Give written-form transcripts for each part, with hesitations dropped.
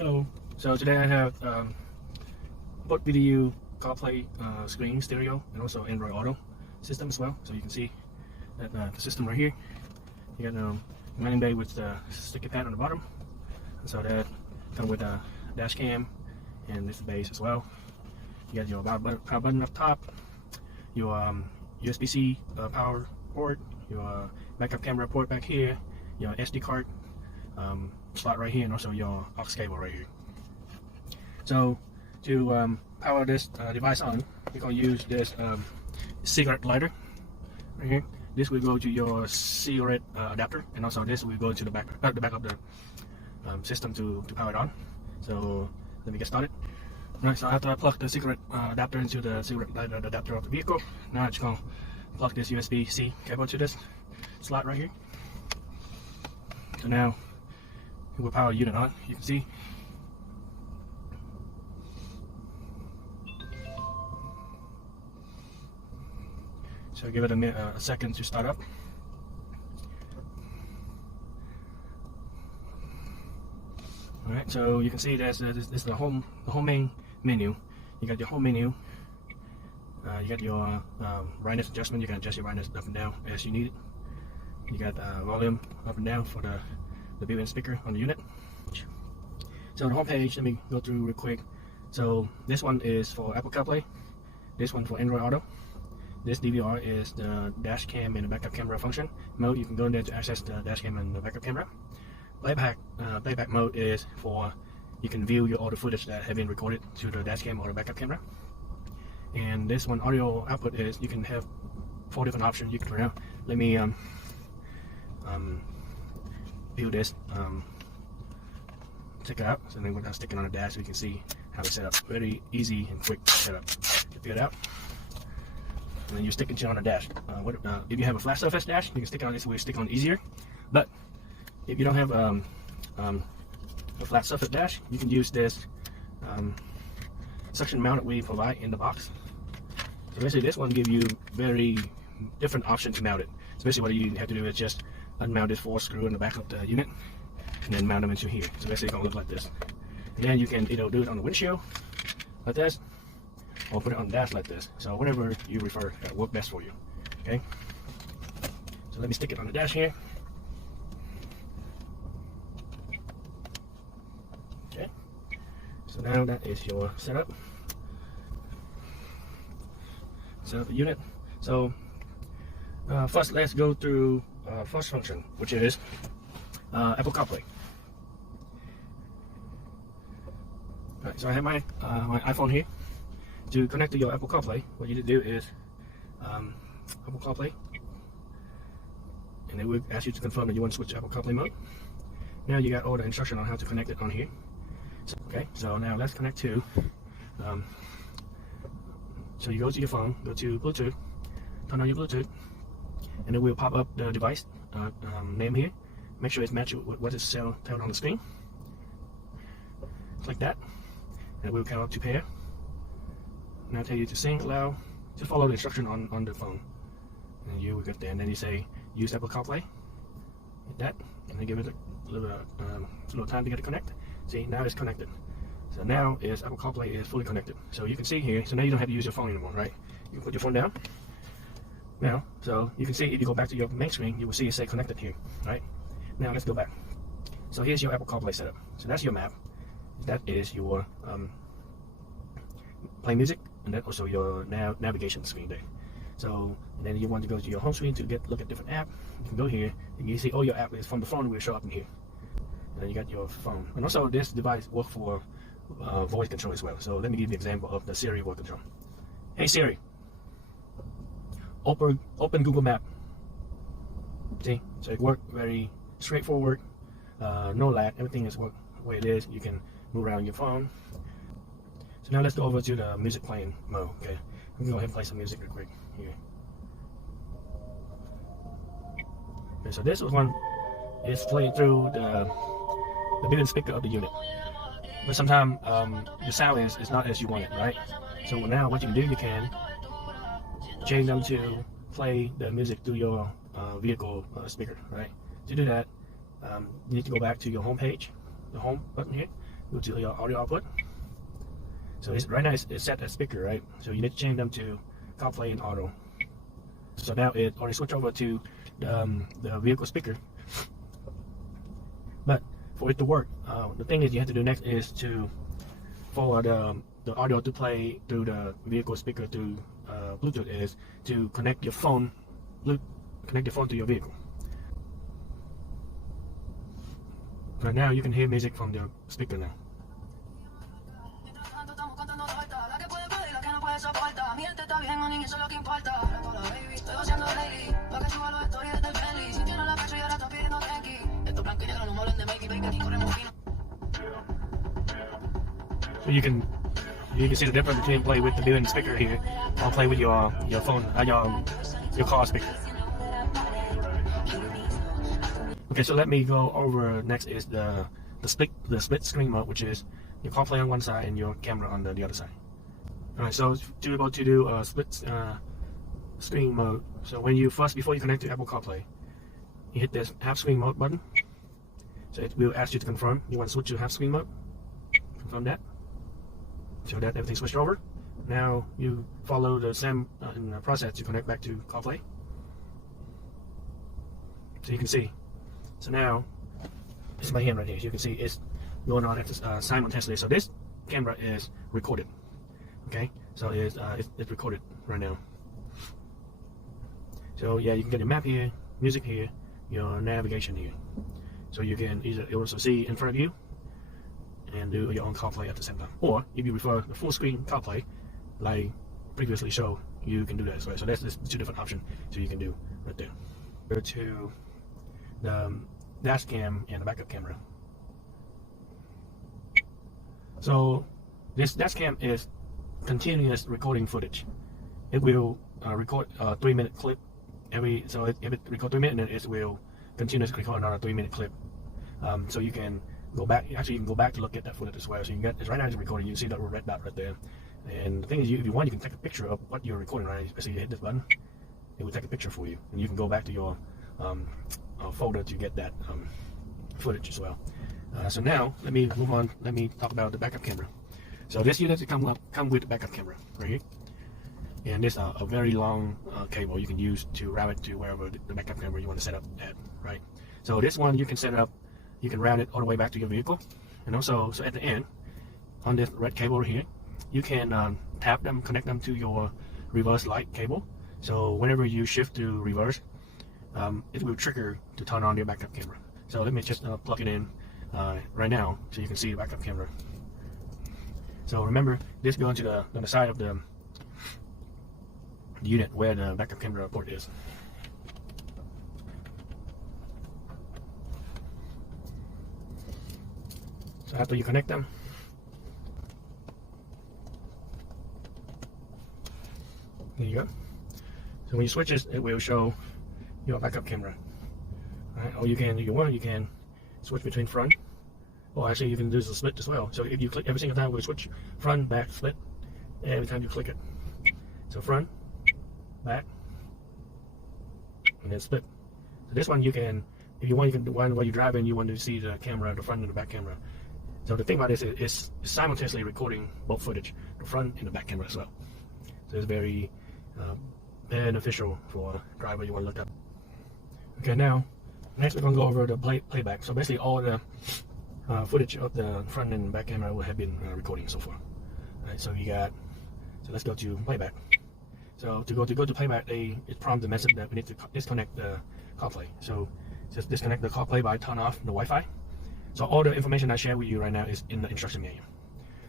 Hello. So today I have PortVDU CarPlay screen stereo and also Android Auto system as well. So you can see that the system right here. You got landing bay with the sticky pad on the bottom. And so that comes with a Dashcam and this base as well. You got your power button up top, your USB-C power port, your backup camera port back here, your SD card slot right here, and also your aux cable right here. So to power this device on, you're going to use this cigarette lighter right here. This will go to your cigarette adapter, and also this will go to the back of the system to power it on. So let me get started. Right, so after I plug the cigarette adapter into the cigarette lighter adapter of the vehicle, now I'm just going to plug this USB-C cable to this slot right here. So now it will power the unit on, you can see. So give it a second to start up. Alright, so you can see this is the home main menu. You got your home menu. You got your brightness adjustment. You can adjust your brightness up and down as you need it. You got volume up and down for the built-in speaker on the unit. So the home page, let me go through real quick. So this one is for Apple CarPlay. This one for Android Auto. This DVR is the Dashcam and the backup camera function mode. You can go in there to access the Dashcam and the backup camera. Playback mode is for you can view all the footage that have been recorded to the Dashcam or the backup camera. And this one audio output is you can have 4 different options you can turn out. Let me view this. Check it out. So then we're gonna stick it on the dash so you can see how it's set up. Very easy and quick setup. Figure it out. And then you stick it on the dash. If you have a flat surface dash, you can stick it on this way, stick on easier. But if you don't have a flat surface dash, you can use this suction mount that we provide in the box. So basically this one gives you very different options to mount it. So basically what you have to do is just unmount this 4 screw in the back of the unit and then mount them into here. So basically it's going to look like this. And then you can either do it on the windshield like this, or put it on the dash like this. So whatever you prefer, that will work best for you. Okay. So let me stick it on the dash here. Okay. So now that is your setup. Set up the unit. So first let's go through first function, which is Apple CarPlay. Alright, so I have my iPhone here. To connect to your Apple CarPlay, what you need to do is Apple CarPlay, and it will ask you to confirm that you want to switch to Apple CarPlay mode. Now you got all the instructions on how to connect it on here. So, okay, so now let's connect to. So you go to your phone, go to Bluetooth, turn on your Bluetooth, and it will pop up the device name here. Make sure it's matched with what is told on the screen. Click that, and it will come up to pair. Now tell you to sing aloud, just follow the instruction on the phone, and you will get there. And then you say use Apple CarPlay, hit that, and then give it a little time to get it connected. See, now it's connected. So now Apple CarPlay is fully connected. So you can see here. So now you don't have to use your phone anymore, right? You can put your phone down. Now, so you can see if you go back to your main screen, you will see it say connected here, right? Now let's go back. So here's your Apple CarPlay setup. So that's your map. That is your play music, and then also your navigation screen there. So and then you want to go to your home screen to look at different app. You can go here and you see all your app is from the phone will show up in here. And then you got your phone. And also this device works for voice control as well. So let me give you an example of the Siri voice control. Hey Siri, open Google Map. See, so it worked very straightforward, no lag. Everything is work the way it is. You can move around your phone. So now let's go over to the music playing mode. Okay, I'm gonna go ahead and play some music real quick here. Okay, so this one is playing through the built-in speaker of the unit. But sometimes the sound is not as you want it, right? So now what you can do, you can change them to play the music through your vehicle speaker, right? To do that, you need to go back to your home page, the home button here, go to your audio output. So right now it's set as speaker, right? So you need to change them to CarPlay and auto. So now it already switched over to the vehicle speaker. But for it to work, the thing is you have to do next is to for the audio to play through the vehicle speaker through Bluetooth is to connect your phone to your vehicle. Right now you can hear music from the speaker now. So you can see the difference between play with the built-in speaker here or play with your phone, your car speaker. Okay, so let me go over next is the split screen mode, which is your CarPlay on one side and your camera on the other side. Alright, so to be able to do a split screen mode, so before you connect to Apple CarPlay, you hit this half screen mode button. So it will ask you to confirm you want to switch to half screen mode. Confirm that. So that everything switched over. Now you follow the same process to connect back to CarPlay. So you can see. So now this is my hand right here. So you can see it's going on simultaneously. So this camera is recorded. Okay, so it's recorded right now. So yeah, you can get your map here, music here, your navigation here. So you can either also see in front of you and do your own CarPlay at the same time. Or if you prefer the full screen CarPlay, like previously showed, you can do that as well. So that's two different options so you can do right there. Go to the Dashcam and the backup camera. So this Dashcam is continuous recording footage. It will record a 3-minute clip if it records 3 minutes, it will continuously record another 3-minute clip. So you can go back. Actually, you can go back to look at that footage as well. So you can get right now it's recording. You see that red dot right there. And the thing is, if you want, you can take a picture of what you're recording. Right, especially you hit this button, it will take a picture for you, and you can go back to your folder to get that footage as well. So now let me move on. Let me talk about the backup camera. So this unit come with the backup camera right here, and this a very long cable you can use to route it to wherever the backup camera you want to set up at. Right. So this one you can set it up. You can route it all the way back to your vehicle, and also so at the end on this red cable here, you can tap them, connect them to your reverse light cable. So whenever you shift to reverse, it will trigger to turn on your backup camera. So let me just plug it in right now so you can see the backup camera. So remember, this goes to the side of the unit where the backup camera port is. So after you connect them, there you go. So when you switch it, it will show your backup camera. Right? Or you can switch between front, or actually you can do the split as well. So if you click every single time, we'll switch front, back, split every time you click it. So front, back, and then split. So this one you can, if you want, you can do one while you're driving. You want to see the camera, the front and the back camera. So the thing about this is it's simultaneously recording both footage, the front and the back camera as well. So it's very beneficial for a driver you want to look up. Okay, now next we're going to go over the playback. So basically all the footage of the front and back camera will have been recording so far. Alright, so so let's go to playback. So to go to playback, it prompts the message that we need to disconnect the CarPlay. So just disconnect the CarPlay by turn off the Wi-Fi. So all the information I share with you right now is in the instruction manual.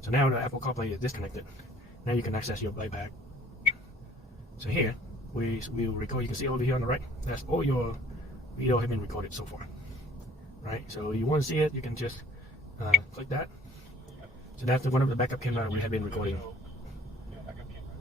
So now the Apple CarPlay is disconnected. Now you can access your playback. So here we will record. You can see over here on the right. That's all your video have been recorded so far. Right. So you want to see it, you can just click that. So that's one of the backup camera we have been recording.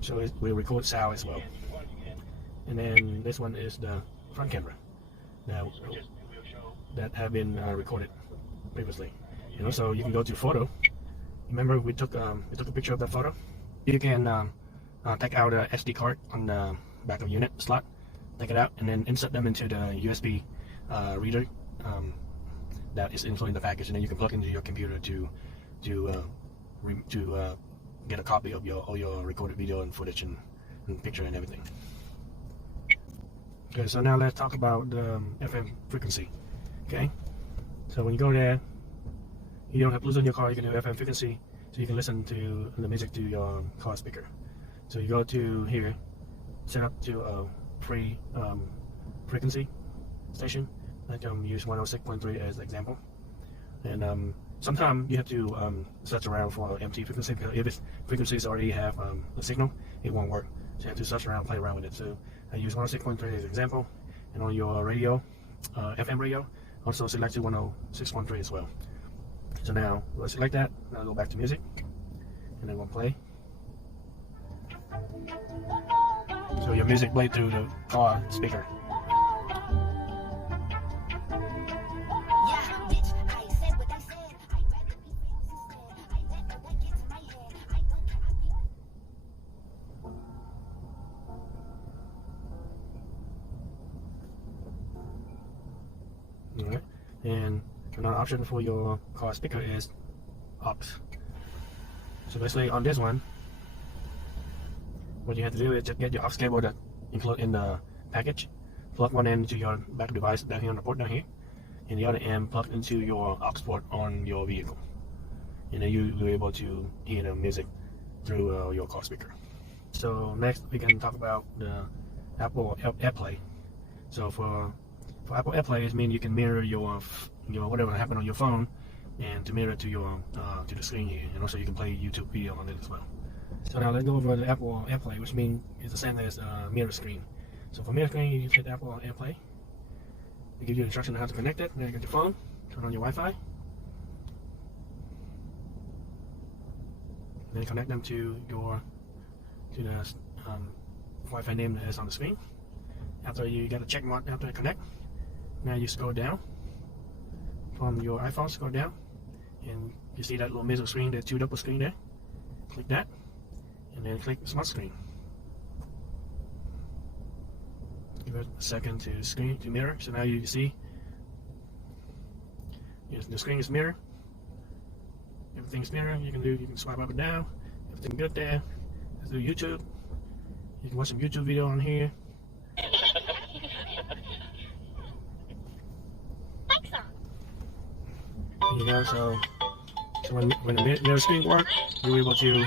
So it will record sound as well. And then this one is the front camera that have been recorded previously. And also you can go to photo. Remember we took a picture of that photo. You can take out a SD card on the back of unit slot, take it out, and then insert them into the USB reader that is included in the package, and then you can plug into your computer to to get a copy of all your recorded video and footage and picture and everything. Okay, so now let's talk about the FM frequency. Okay, so when you go there, you don't have Bluetooth in your car. You can do FM frequency, so you can listen to the music to your car speaker. So you go to here, set up to a free frequency station. Like use 106.3 as an example, and sometimes you have to search around for empty frequency, because if its frequencies already have a signal, it won't work. So you have to search around, play around with it. So I use 106.3 as an example, and on your radio, FM radio, also select 106.3 as well. So now we'll select that. Now go back to music, and then we'll play. So your music played through the car speaker. Alright, and another option for your car speaker is aux. So basically on this one, what you have to do is just get your aux cable that included in the package, plug one end to your back device down here on the port down here, and the other end plugged into your aux port on your vehicle, and then you'll be able to hear the music through your car speaker. So next we can talk about the Apple Airplay. So for Apple Airplay, it means you can mirror your whatever happened on your phone, and to mirror to your to the screen here, and also you can play YouTube video on it as well. So now let's go over the Apple Airplay, which means it's the same as mirror screen. So for mirror screen, you hit Apple Airplay. It gives you instructions on how to connect it. Then you get your phone, turn on your Wi-Fi, then connect them to the Wi-Fi name that is on the screen. After you get a check mark after you connect, now you scroll down from your iPhone, scroll down, and you see that little middle screen, the two double screen there. Click that, and then click smart screen. Give it a second to mirror. So now you see the screen is mirror. Everything's mirror. You can swipe up and down. Everything good there. Let's do YouTube. You can watch some YouTube video on here. There you go. So when the mirror screen works, you're able to